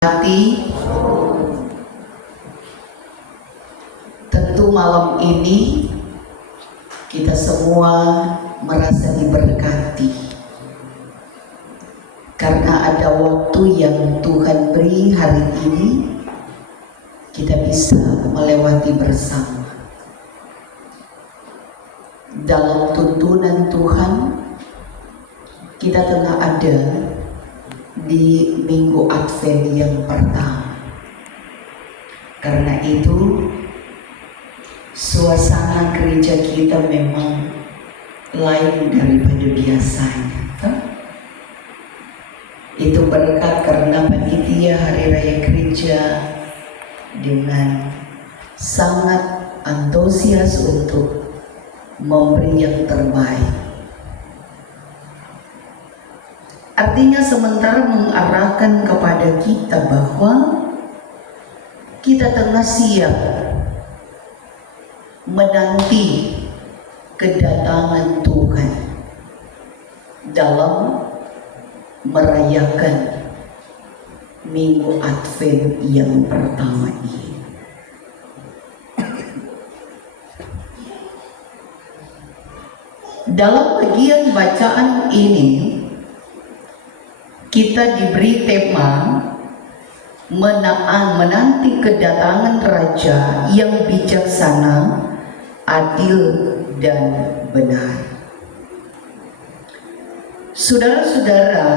Hati, tentu malam ini kita semua merasa diberkati karena ada waktu yang Tuhan beri hari ini kita bisa melewati bersama. Dalam tuntunan Tuhan kita tengah ada di minggu Advent yang pertama. Karena itu suasana gereja kita memang lain daripada biasanya. Itu berkat karena panitia Hari Raya Gereja dengan sangat antusias untuk memberi yang terbaik. Artinya sementara mengarahkan kepada kita bahwa kita tengah siap menanti kedatangan Tuhan dalam merayakan minggu Advent yang pertama ini. Dalam bagian bacaan ini kita diberi tema menanti kedatangan Raja yang bijaksana, adil, dan benar. Saudara-saudara,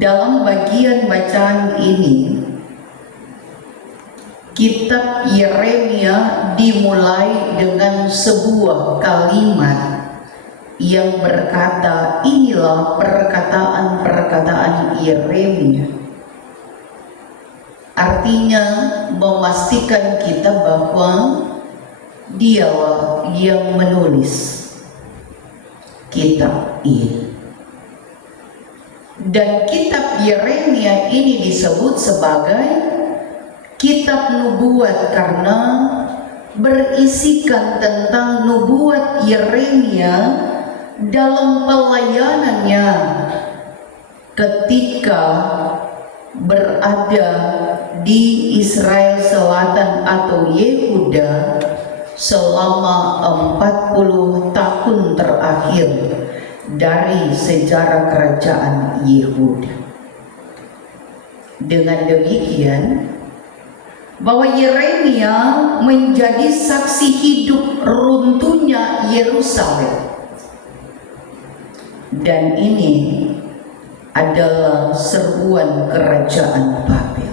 dalam bagian bacaan ini kitab Yeremia dimulai dengan sebuah kalimat yang berkata, inilah perkataan-perkataan Yeremia. Artinya memastikan kita bahwa dialah yang menulis kitab ini. Dan kitab Yeremia ini disebut sebagai kitab nubuat karena berisikan tentang nubuat Yeremia dalam pelayanannya ketika berada di Israel Selatan atau Yehuda selama 40 tahun terakhir dari sejarah kerajaan Yehuda. Dengan demikian, bahwa Yeremia menjadi saksi hidup runtuhnya Yerusalem. Dan ini adalah seruan kerajaan Babel.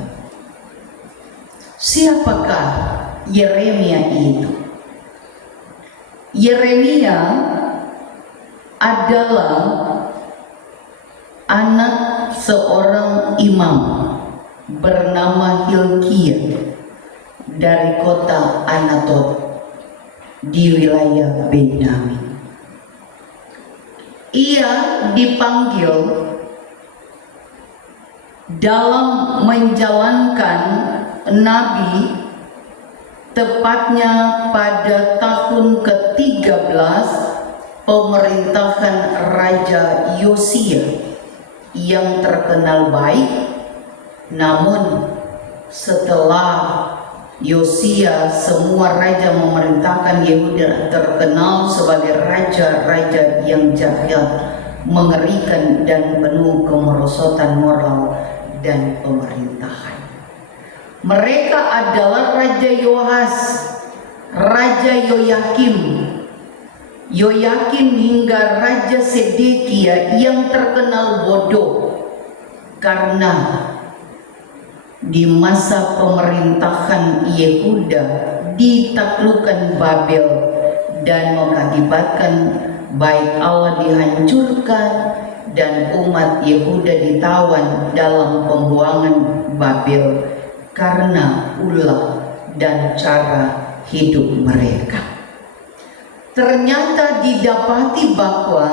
Siapakah Yeremia itu? Yeremia adalah anak seorang imam bernama Hilkiah dari kota Anatot di wilayah Benyamin. Ia dipanggil dalam menjalankan nabi tepatnya pada tahun ke-13 pemerintahan Raja Yosia yang terkenal baik. Namun setelah Yosia, semua raja memerintahkan Yehuda terkenal sebagai raja-raja yang jahat, mengerikan dan penuh kemerosotan moral dan pemerintahan. Mereka adalah Raja Yoas, Raja Yoyakim hingga Raja Sedekia yang terkenal bodoh karena di masa pemerintahan Yehuda ditaklukkan Babel dan mengakibatkan bait Allah dihancurkan dan umat Yehuda ditawan dalam pembuangan Babel karena ulah dan cara hidup mereka. Ternyata didapati bahwa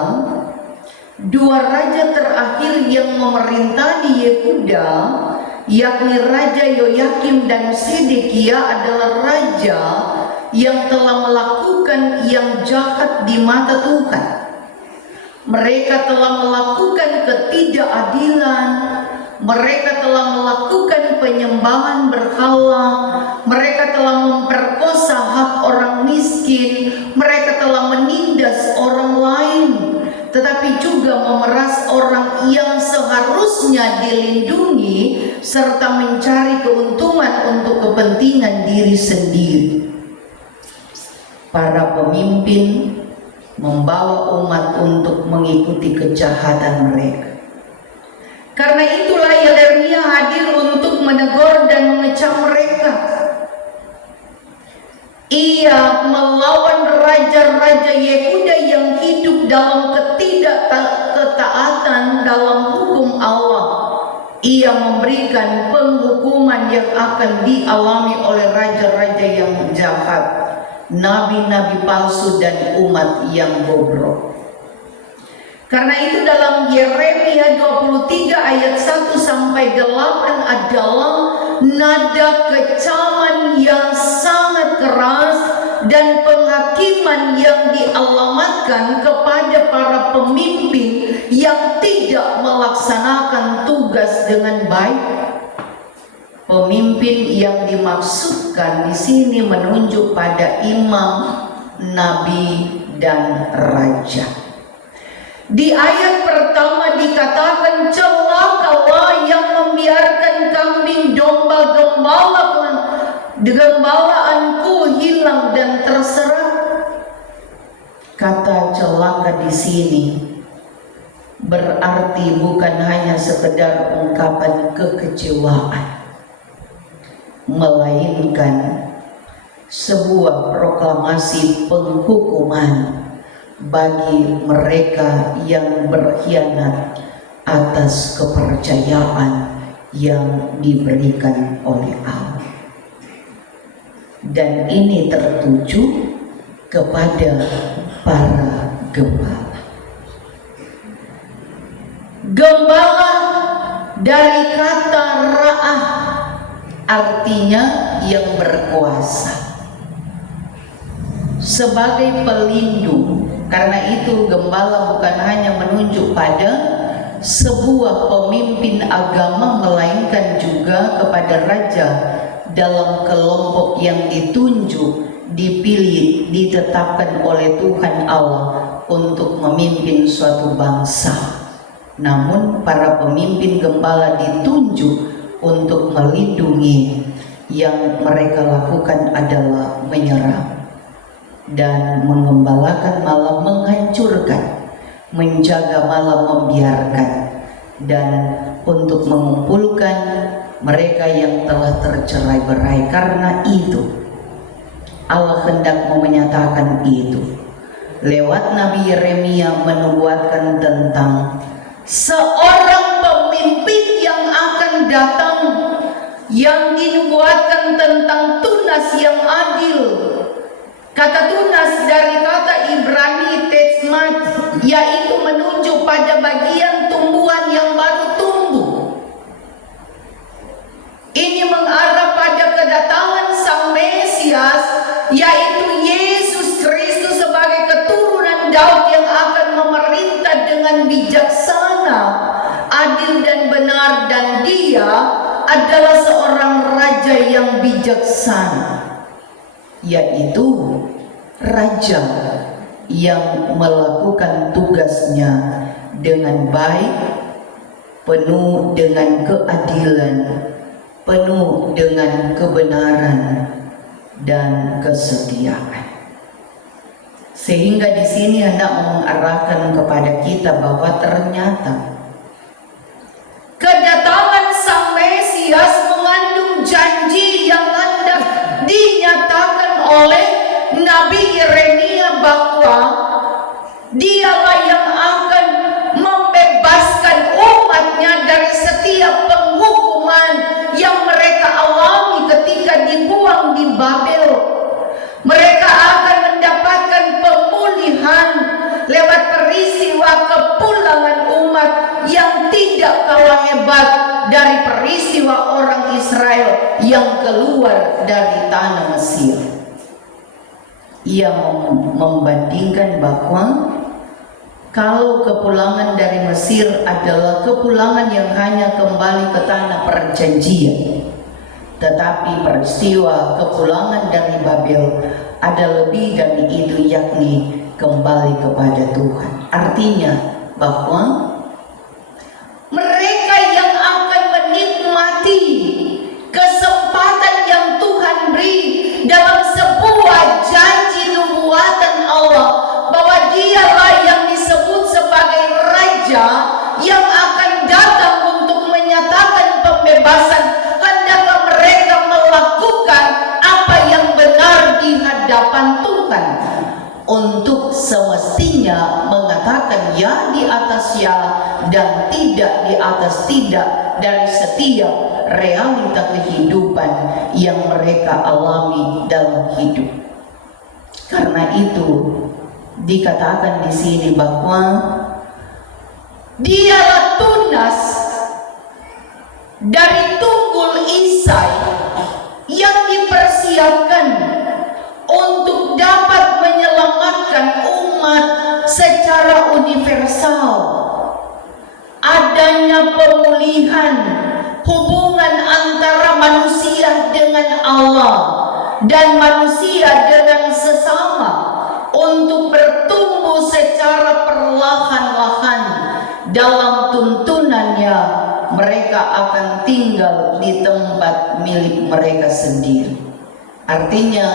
dua raja terakhir yang memerintah di Yehuda, yakni Raja Yoyakim dan Sedekia, adalah raja yang telah melakukan yang jahat di mata Tuhan. Mereka telah melakukan ketidakadilan, mereka telah melakukan penyembahan berhala, mereka telah memperkosa hak orang miskin, mereka telah menindas orang lain, tetapi juga memeras orang yang seharusnya dilindungi serta mencari keuntungan untuk kepentingan diri sendiri. Para pemimpin membawa umat untuk mengikuti kejahatan mereka. Karena itulah Yeremia hadir untuk menegur dan mengecam mereka. Ia melawan raja-raja Yehuda yang hidup dalam ketaatan dalam hukum Allah. Ia memberikan penghukuman yang akan dialami oleh raja-raja yang jahat, nabi-nabi palsu dan umat yang bobrok. Karena itu dalam Yeremia 23 ayat 1 sampai 8 adalah nada kecaman yang sangat keras dan penghakiman yang dialamatkan kepada para pemimpin yang tidak melaksanakan tugas dengan baik. Pemimpin yang dimaksudkan di sini menunjuk pada imam, nabi, dan raja. Di ayat pertama dikatakan, celakalah yang membiarkan kambing domba gembalaanku hilang dan terserak. Kata celaka di sini berarti bukan hanya sekedar ungkapan kekecewaan, melainkan sebuah proklamasi penghukuman bagi mereka yang berkhianat atas kepercayaan yang diberikan oleh Allah. Dan ini tertuju kepada para gembala. Gembala dari kata ra'ah, artinya yang berkuasa, sebagai pelindung. Karena itu gembala bukan hanya menunjuk pada sebuah pemimpin agama, melainkan juga kepada raja dalam kelompok yang ditunjuk, dipilih, ditetapkan oleh Tuhan Allah untuk memimpin suatu bangsa. Namun para pemimpin gembala ditunjuk untuk melindungi. Yang mereka lakukan adalah menyerang dan mengembalakan, malah menghancurkan, menjaga malah membiarkan, dan untuk mengumpulkan mereka yang telah tercerai-berai. Karena itu Allah hendak menyatakan itu lewat Nabi Yeremia, menubuatkan tentang seorang pemimpin yang akan datang, yang dinubuatkan tentang tunas yang adil. Kata tunas dari kata Ibrani tetzmat, yaitu menunjuk pada bagian tumbuhan yang baru tumbuh. Ini mengarah pada kedatangan Sang Mesias, yaitu Yesus Kristus sebagai keturunan Daud yang akan memerintah dengan bijaksana, adil dan benar, dan Dia adalah seorang raja yang bijaksana, yaitu raja yang melakukan tugasnya dengan baik, penuh dengan keadilan, penuh dengan kebenaran dan kesetiaan. Sehingga di sini hendak mengarahkan kepada kita bahwa ternyata kedatangan Sang Mesias mengandung janji yang hendak dinyatakan oleh Nabi Yeremia bahwa Dialah yang akan membebaskan umatnya dari setiap penghukuman yang mereka alami ketika dibuang di Babel. Mereka akan mendapatkan pemulihan lewat peristiwa kepulangan umat yang tidak kalah hebat dari peristiwa orang Israel yang keluar dari tanah Mesir. Ia membandingkan bahwa Kalau kepulangan dari Mesir adalah kepulangan yang hanya kembali ke tanah perjanjian, tetapi peristiwa kepulangan dari Babel ada lebih dari itu, yakni kembali kepada Tuhan. Artinya bahwa mereka yang akan menikmati kesempatan yang Tuhan beri dalam sebuah janji nubuatan Allah, bahwa dialah yang disebut sebagai Raja yang akan datang untuk menyatakan pembebasan, hendaklah mereka melakukan apa yang benar di hadapan Tuhan, untuk semestinya mengatakan ya di atas ya dan tidak di atas tidak dari setiap realita kehidupan yang mereka alami dalam hidup. Karena itu dikatakan di sini bahwa dialah tunas dari tunggul Isai yang dipersiapkan untuk dapat menyelamatkan umat secara universal. Adanya pemulihan hubungan antara manusia dengan Allah dan manusia dengan sesama, untuk bertumbuh secara perlahan-lahan dalam tuntunannya. Mereka akan tinggal di tempat milik mereka sendiri. Artinya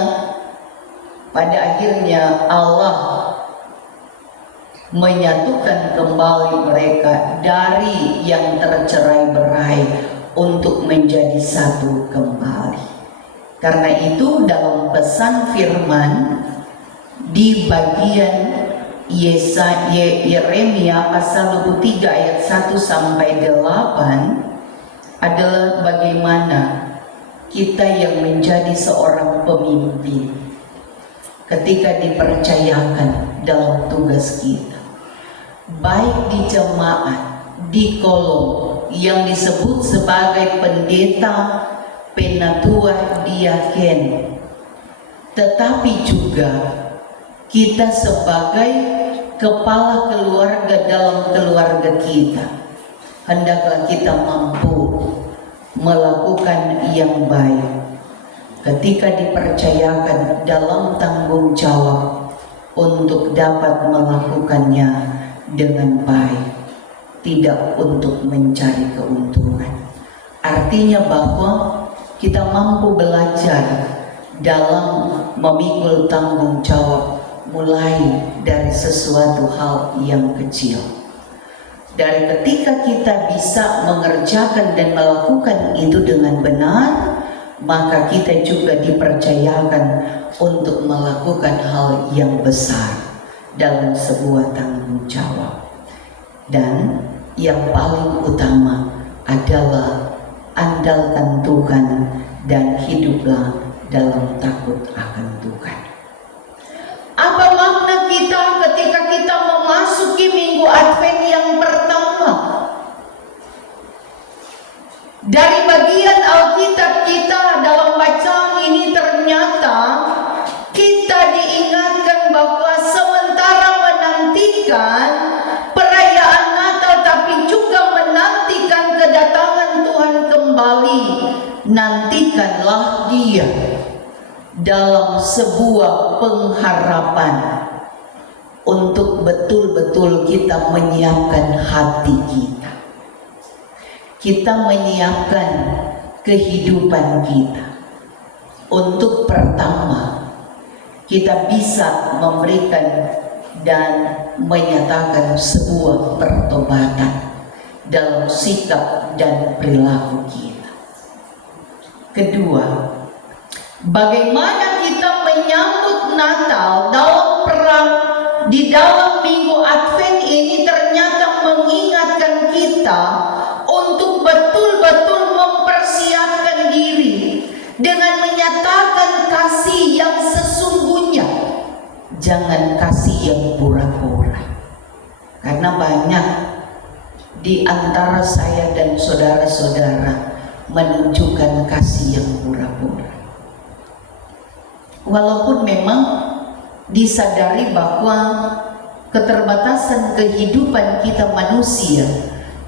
pada akhirnya Allah menyatukan kembali mereka dari yang tercerai-berai untuk menjadi satu kembali. Karena itu dalam pesan firman di bagian Yeremia pasal 23 ayat 1 sampai 8 adalah bagaimana kita yang menjadi seorang pemimpin ketika dipercayakan dalam tugas kita, baik di jemaat, di kolom yang disebut sebagai pendeta, penatua, diaken, tetapi juga kita sebagai kepala keluarga dalam keluarga kita, hendaklah kita mampu melakukan yang baik ketika dipercayakan dalam tanggung jawab untuk dapat melakukannya dengan baik, tidak untuk mencari keuntungan. Artinya bahwa kita mampu belajar dalam memikul tanggung jawab, mulai dari sesuatu hal yang kecil. Dari ketika kita bisa mengerjakan dan melakukan itu dengan benar, maka kita juga dipercayakan untuk melakukan hal yang besar dalam sebuah tanggung jawab. Dan yang paling utama adalah andalkan Tuhan dan hiduplah dalam takut akan Tuhan. Apa makna kita ketika kita memasuki minggu Advent yang pertama? Dari bagian Alkitab kita dalam bacaan ini ternyata kita diingatkan bahwa sementara menantikan perayaan Natal tapi juga menantikan kedatangan Tuhan kembali, nantikanlah Dia dalam sebuah pengharapan untuk betul-betul kita menyiapkan hati kita. Kita menyiapkan kehidupan kita untuk pertama kita bisa memberikan dan menyatakan sebuah pertobatan dalam sikap dan perilaku kita. Kedua, bagaimana kita menyambut Natal di dalam minggu Advent ini ternyata mengingatkan kita untuk betul-betul mempersiapkan diri dengan menyatakan kasih yang sesungguhnya, jangan kasih yang pura-pura. Karena banyak di antara saya dan saudara-saudara menunjukkan kasih yang pura-pura. Walaupun memang disadari bahwa keterbatasan kehidupan kita manusia,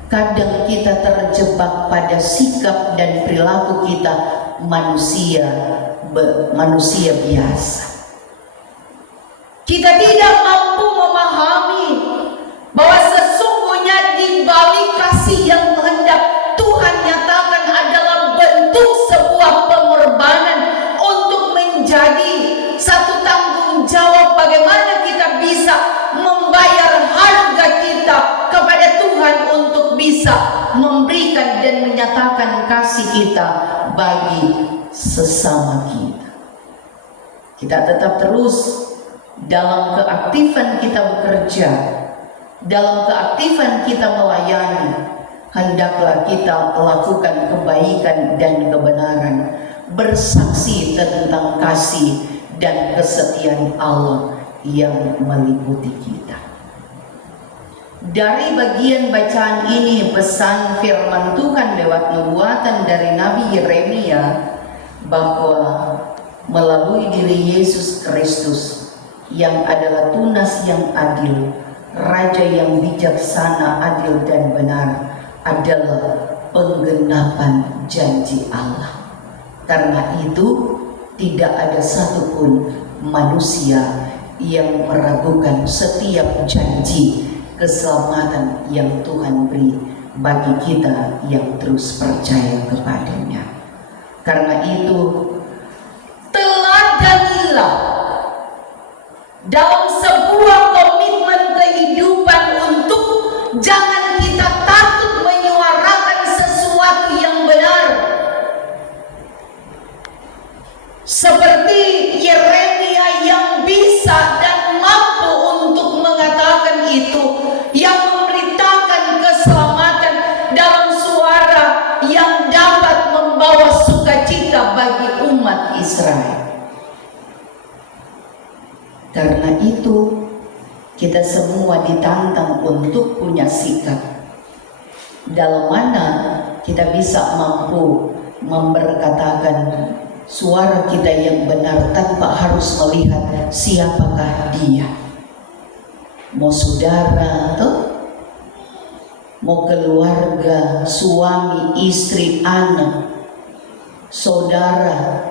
kadang kita terjebak pada sikap dan perilaku kita manusia biasa. Kita tidak mampu memahami bahwa sesungguhnya di balik kasih yang hendak Tuhan nyatakan adalah bentuk sebuah pengorbanan untuk menjadi satu tanggung jawab bagaimana kita bisa membayar harga kita kepada Tuhan untuk bisa memberikan dan menyatakan kasih kita bagi sesama kita. Kita tetap terus dalam keaktifan kita bekerja, dalam keaktifan kita melayani, hendaklah kita lakukan kebaikan dan kebenaran, bersaksi tentang kasih dan kesetiaan Allah yang meliputi kita. Dari bagian bacaan ini, pesan firman Tuhan lewat nubuatan dari Nabi Yeremia bahwa melalui diri Yesus Kristus yang adalah tunas yang adil, Raja yang bijaksana, adil dan benar, adalah penggenapan janji Allah. Karena itu tidak ada satupun manusia yang meragukan setiap janji keselamatan yang Tuhan beri bagi kita yang terus percaya kepadanya. Karena itu teladanilah dalam sebuah komitmen kehidupan untuk jangan kita takut menyuarakan sesuatu yang benar. Seperti Yeremia yang bisa dan mampu untuk mengatakan itu, yang memberitakan keselamatan dalam suara yang dapat membawa sukacita bagi umat Israel. Karena itu kita semua ditantang untuk punya sikap dalam mana kita bisa mampu memberkatakan suara kita yang benar tanpa harus melihat siapakah dia. Mau saudara atau mau keluarga, suami, istri, anak, saudara.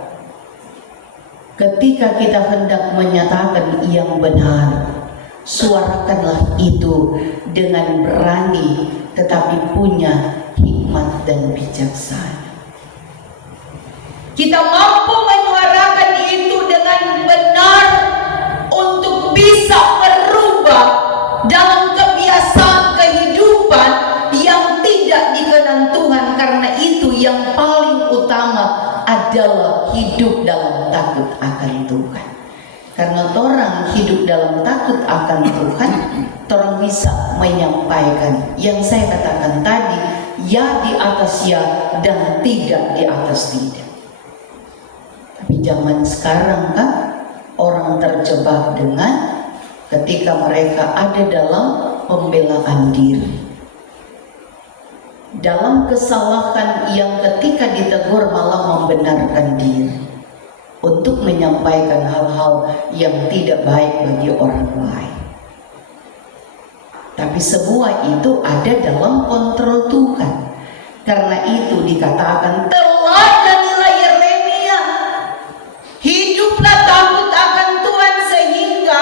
Ketika kita hendak menyatakan yang benar, suarakanlah itu dengan berani tetapi punya hikmat dan bijaksana. Kita mampu menyuarakan itu dengan benar untuk bisa merubah dalam kebiasaan kehidupan yang tidak dikenal Tuhan. Karena itu yang paling utama adalah hidup dalam takut akan Tuhan. Karena orang hidup dalam takut akan Tuhan, orang bisa menyampaikan yang saya katakan tadi, ya di atas ya dan tidak di atas tidak. Tapi zaman sekarang kan orang terjebak dengan ketika mereka ada dalam pembelaan diri, dalam kesalahan yang ketika ditegur malah membenarkan diri untuk menyampaikan hal-hal yang tidak baik bagi orang lain. Tapi semua itu ada dalam kontrol Tuhan. Karena itu dikatakan teladanilah Yeremia, hiduplah takut akan Tuhan sehingga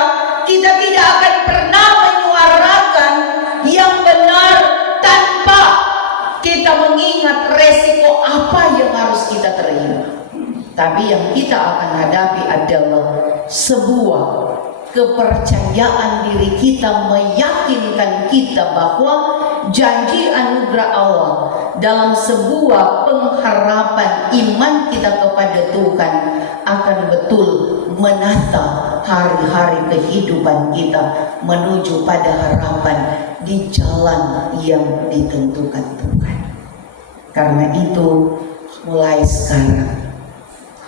kita tidak akan pernah menyuarakan yang benar tanpa kita mengingat resiko apa yang harus kita terima. Tapi yang kita akan hadapi adalah sebuah kepercayaan diri kita, meyakinkan kita bahwa janji anugerah Allah dalam sebuah pengharapan iman kita kepada Tuhan akan betul menata hari-hari kehidupan kita menuju pada harapan di jalan yang ditentukan Tuhan. Karena itu mulai sekarang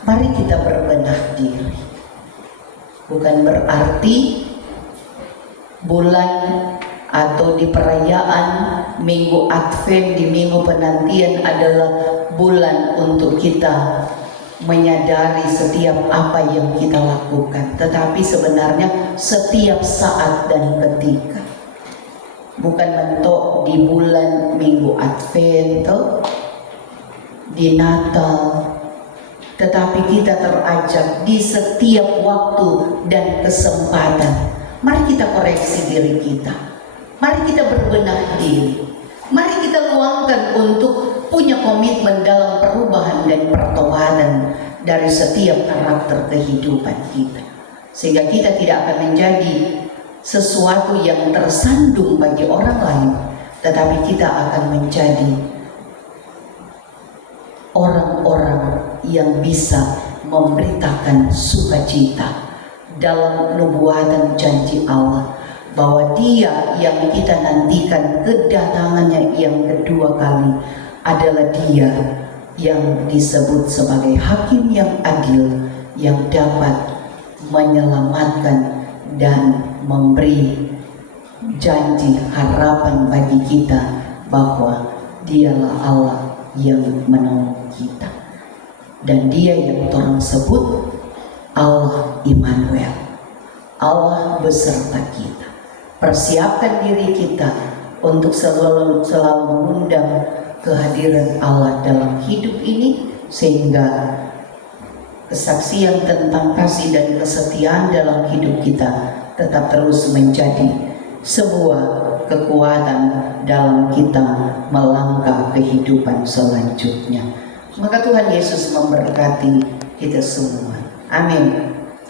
mari kita berbenah diri. Bukan berarti bulan atau di perayaan Minggu Advent, di Minggu penantian adalah bulan untuk kita menyadari setiap apa yang kita lakukan, tetapi sebenarnya setiap saat dan ketika. Bukan mentok di bulan Minggu Advent, di Natal, tetapi kita terajak di setiap waktu dan kesempatan. Mari kita koreksi diri kita, mari kita berbenah diri, mari kita luangkan untuk punya komitmen dalam perubahan dan pertobatan dari setiap karakter kehidupan kita, sehingga kita tidak akan menjadi sesuatu yang tersandung bagi orang lain, tetapi kita akan menjadi orang-orang yang bisa memberitakan sukacita dalam nubuatan janji Allah, bahwa Dia yang kita nantikan kedatangannya yang kedua kali adalah Dia yang disebut sebagai hakim yang adil, yang dapat menyelamatkan dan memberi janji harapan bagi kita bahwa Dialah Allah yang menolong kita, dan Dia yang orang sebut Allah Immanuel, Allah beserta kita. Persiapkan diri kita untuk selalu mengundang kehadiran Allah dalam hidup ini, sehingga kesaksian tentang kasih dan kesetiaan dalam hidup kita tetap terus menjadi sebuah kekuatan dalam kita melangkah kehidupan selanjutnya. Maka Tuhan Yesus memberkati kita semua. Amin.